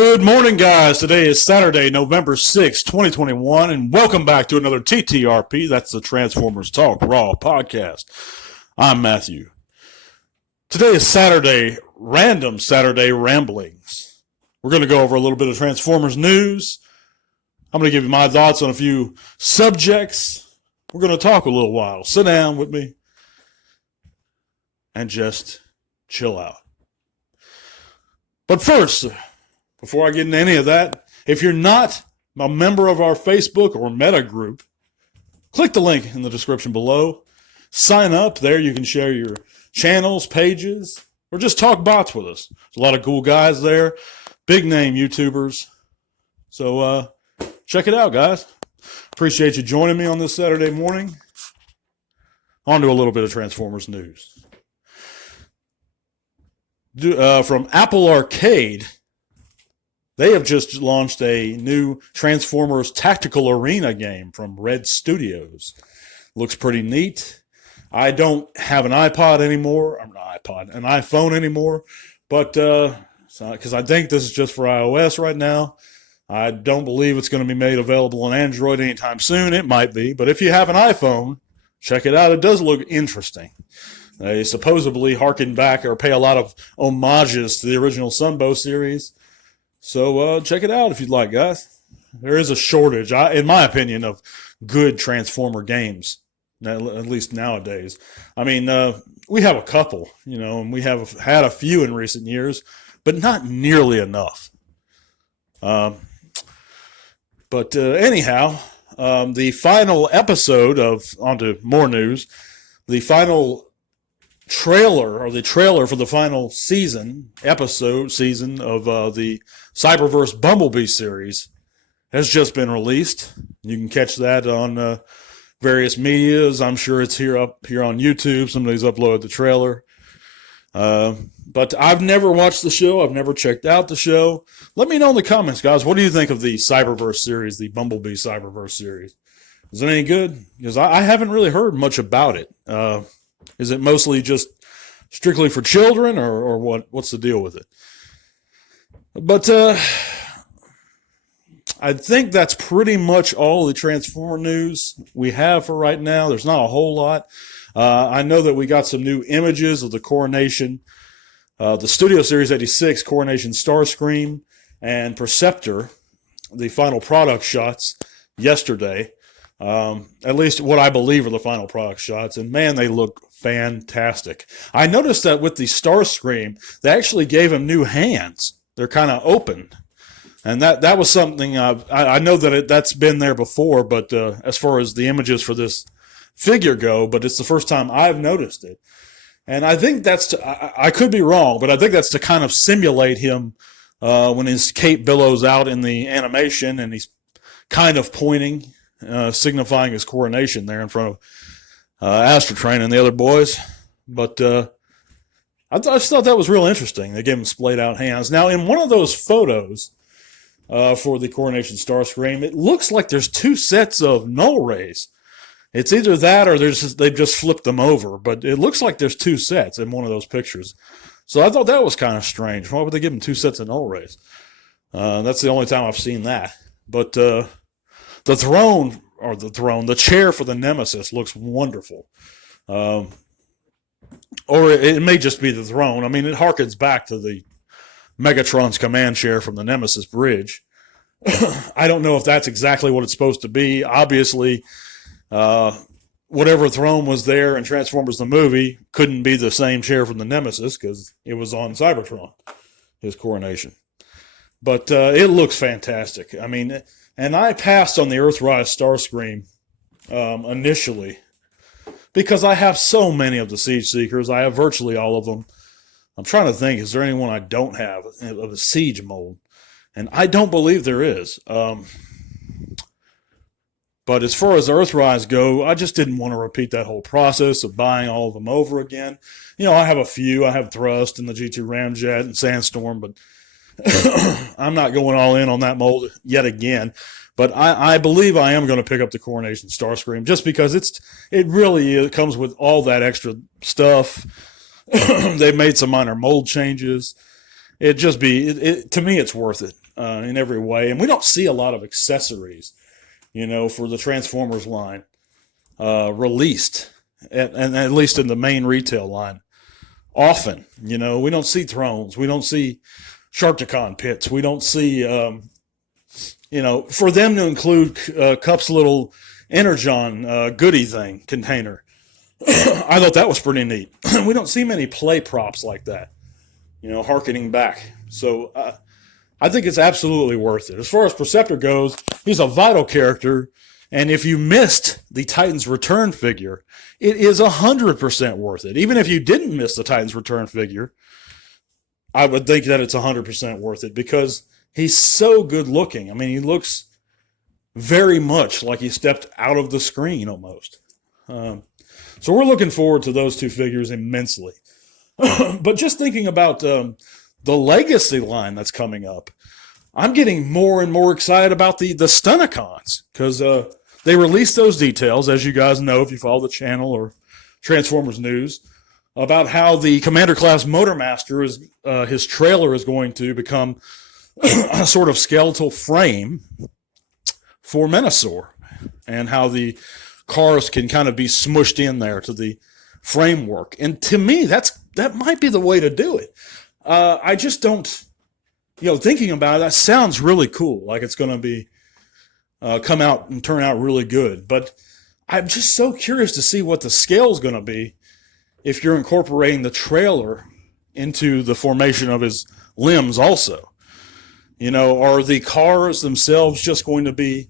Good morning, guys. Today is Saturday, November 6th, 2021, and welcome back to another TTRP. That's the Transformers Talk Raw podcast. I'm Matthew. Today is Saturday, random Saturday ramblings. We're going to go over a little bit of Transformers news. I'm going to give you my thoughts on a few subjects. We're going to talk a little while. Sit down with me and just chill out. But first, before I get into any of that, if you're not a member of our Facebook or Meta group, click the link in the description below. Sign up. There you can share your channels, pages, or just talk bots with us. There's a lot of cool guys there, big name YouTubers. So check it out, guys. Appreciate you joining me on this Saturday morning. On to a little bit of Transformers news. From Apple Arcade, they have just launched a new Transformers Tactical Arena game from Red Studios. Looks pretty neat. I don't have an iPod anymore. An iPhone anymore. But because I think this is just for iOS right now. I don't believe it's going to be made available on Android anytime soon. It might be. But if you have an iPhone, check it out. It does look interesting. They supposedly harken back or pay a lot of homages to the original Sunbow series. So check it out if you'd like, guys. There is a shortage, in my opinion, of good Transformer games, at least nowadays. I mean, we have a couple, and we have had a few in recent years, but not nearly enough. But anyhow, the final episode onto more news, the final trailer for the final season of the Cyberverse Bumblebee series has just been released. You can catch that on various medias. I'm sure it's up here on YouTube. Somebody's uploaded the trailer. But I've never watched the show. I've never checked out the show. Let me know in the comments, guys. What do you think of the Cyberverse series, the Bumblebee Cyberverse series? Is it any good? Because I haven't really heard much about it. Is it mostly just strictly for children, or what? What's the deal with it? But I think that's pretty much all the Transformer news we have for right now. There's not a whole lot. I know that we got some new images of the Coronation, the Studio Series 86 Coronation Starscream and Perceptor, the final product shots yesterday. At least what I believe are the final product shots. And man, they look fantastic. I noticed that with the Starscream, they actually gave him new hands. They're kind of open. And that was something I know that that's been there before, but as far as the images for this figure go, but it's the first time I've noticed it. And I think I could be wrong, but I think that's to kind of simulate him when his cape billows out in the animation and he's kind of pointing, signifying his coronation there in front of Astrotrain and the other boys. But I just thought that was real interesting. They gave him splayed out hands. Now, in one of those photos for the Coronation Starscream, it looks like there's two sets of null rays. It's either that or they've just flipped them over, but it looks like there's two sets in one of those pictures. So I thought that was kind of strange. Why would they give him two sets of null rays? That's the only time I've seen that. But the chair for the Nemesis looks wonderful. Or it may just be the throne. I mean, it harkens back to the Megatron's command chair from the Nemesis bridge. I don't know if that's exactly what it's supposed to be. Obviously, whatever throne was there in Transformers the movie couldn't be the same chair from the Nemesis because it was on Cybertron, his coronation. But it looks fantastic. I mean, and I passed on the Earthrise Starscream initially because I have so many of the Siege Seekers. I have virtually all of them. I'm trying to think, is there anyone I don't have of a Siege mold? And I don't believe there is. But as far as Earthrise go, I just didn't want to repeat that whole process of buying all of them over again. I have a few. I have Thrust and the G2 Ramjet and Sandstorm, but I'm not going all in on that mold yet again. But I believe I am going to pick up the Coronation Starscream just because it really comes with all that extra stuff. They've made some minor mold changes. To me, it's worth it. in every way, and we don't see a lot of accessories, for the Transformers line released, and at least in the main retail line. Often, we don't see thrones, we don't see Sharkticon pits, we don't see, for them to include Cup's little Energon goodie thing container. I thought that was pretty neat. We don't see many play props like that, harkening back. So I think it's absolutely worth it. As far as Perceptor goes, he's a vital character. And if you missed the Titans Return figure, it is 100% worth it. Even if you didn't miss the Titans Return figure, I would think that it's 100% worth it because he's so good looking. I mean, he looks very much like he stepped out of the screen almost. So we're looking forward to those two figures immensely. But just thinking about the Legacy line that's coming up, I'm getting more and more excited about the Stunicons because they released those details, as you guys know if you follow the channel or Transformers news, about how the Commander Class Motormaster his trailer is going to become a sort of skeletal frame for Menasor, and how the cars can kind of be smushed in there to the framework. And to me, that might be the way to do it. I just don't, thinking about it, that sounds really cool. Like it's going to be come out and turn out really good. But I'm just so curious to see what the scale is going to be if you're incorporating the trailer into the formation of his limbs also. Are the cars themselves just going to be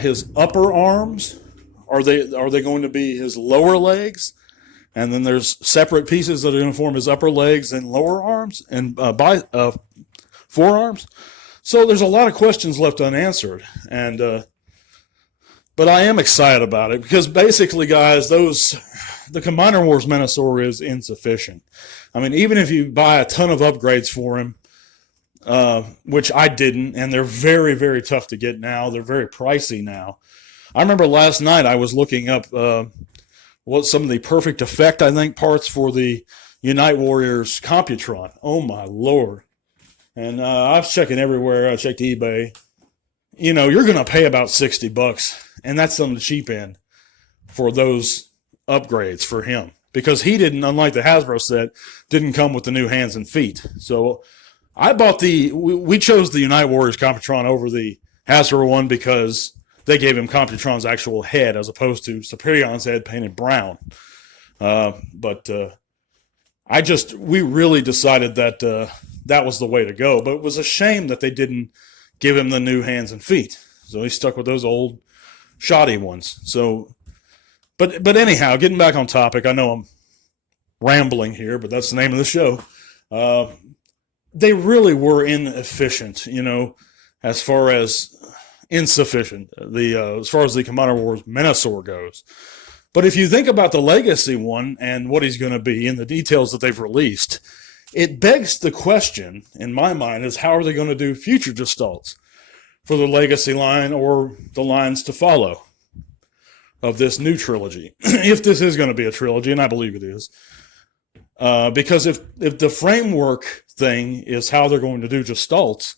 his upper arms? Are they going to be his lower legs? And then there's separate pieces that are going to form his upper legs and lower arms and forearms. So there's a lot of questions left unanswered, but I am excited about it because basically, guys, the Combiner Wars Menasor is insufficient. I mean, even if you buy a ton of upgrades for him, which I didn't, and they're very, very tough to get now. They're very pricey now. I remember last night I was looking up some of the Perfect Effect, I think, parts for the Unite Warriors Computron. Oh, my Lord. And I was checking everywhere. I checked eBay. You're going to pay about $60, and that's on the cheap end for those upgrades for him. Because he didn't, unlike the Hasbro set, didn't come with the new hands and feet. So I bought we chose the Unite Warriors Computron over the Hasbro one because they gave him Computron's actual head as opposed to Superion's head painted brown. But we really decided that that was the way to go. But it was a shame that they didn't give him the new hands and feet. So he stuck with those old shoddy ones. So, but anyhow, getting back on topic, I know I'm rambling here, but that's the name of the show. They really were inefficient, as far as insufficient, as far as the Combiner Wars Menasor goes. But if you think about the Legacy one and what he's going to be and the details that they've released, it begs the question, in my mind, is how are they going to do future gestalts for the Legacy line or the lines to follow of this new trilogy? If this is going to be a trilogy, and I believe it is. Because if the framework thing is how they're going to do gestalts,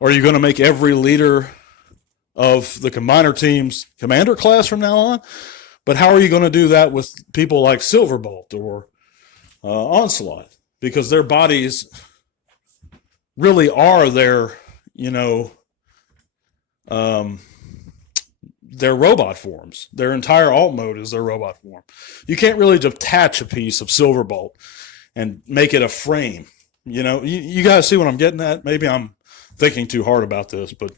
are you going to make every leader of the Combiner team's Commander class from now on? But how are you going to do that with people like Silverbolt or Onslaught? Because their bodies really are their robot forms. Their entire alt mode is their robot form. You can't really detach a piece of Silverbolt and make it a frame. You guys see what I'm getting at? Maybe I'm thinking too hard about this, but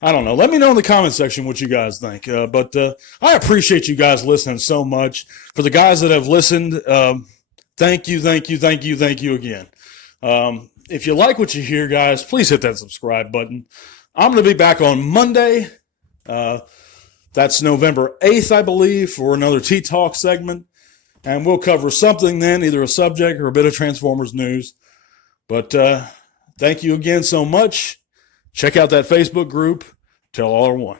I don't know. Let me know in the comment section what you guys think. But I appreciate you guys listening so much. For the guys that have listened, thank you again. If you like what you hear, guys, please hit that subscribe button. I'm going to be back on Monday. That's November 8th, I believe, for another T-Talk segment. And we'll cover something then, either a subject or a bit of Transformers news. But thank you again so much. Check out that Facebook group. Tell all are one.